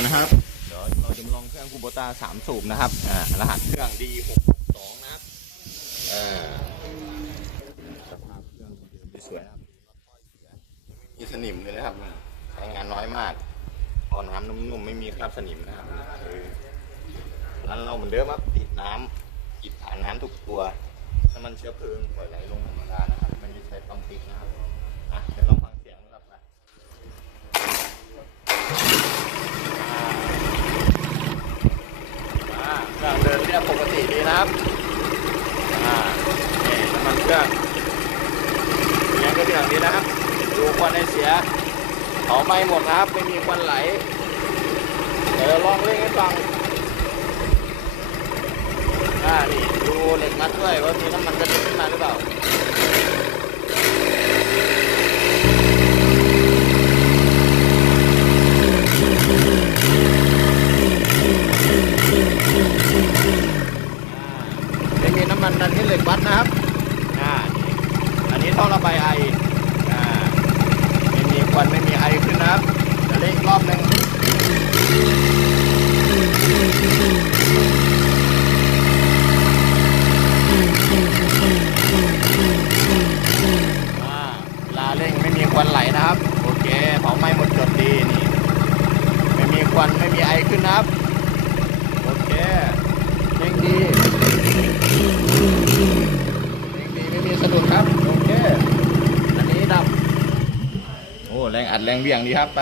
นะครับเดี๋ยวเราจะมาลองเครื่องคูโบต้าสามสูบนะครับอ่ารหัสเครื่อง D หกสองนะครับอ่าสภาพเครื่องดีสวยครับมีสนิมเลยนะครับใช้งานน้อยมากพอน้ำนุ่มๆไม่มีคราบสนิมนะครับร้านเราเหมือนเดิมครับติดน้ำติดฐานน้ำทุกตัวน้ำมันเชื้อเพลิงปล่อยไหลลงธรรมดานะครับไม่ได้ใช้ปั๊มติ๊กนะครับอะเดี๋ยวลองฟังเสียงนะครับอะอ่าเครื่องเดินเรียบปกติ ดีนะครับอ่านี่น้ำมันเครื่องเสียงก็เรื่องนี้นะครับ ดูควันให้เสียเผาไหม้หมดนะครับ ไม่มีควันไหล เดี๋ยวลองเล่นให้ฟังอ่านี่ดูเหล็กมัดด้วยว่ามีน้ำมันกระเด็นขึ้นมาหรือเปล่า ไมันดันขึ้นเหล็กวัดนะครับอ่าอันนี้ท่อระบายไออ่าไม่มีควันไม่มีไอขึ้นนะครับจะเล่นอีกรอบหนึ่งอ่าเลาเร่งไม่มีควันไหลนะครับ โอเคเผาไหม้หมดจดดีนี่ ไม่มีควันไม่มีไอขึ้นนะครับ โอเคเร่งดีเร่งดีไม่มีสะดุดครับ โอเค อันนี้ดับ โอ้ แรงอัดแรงเบี่ยงดีครับไป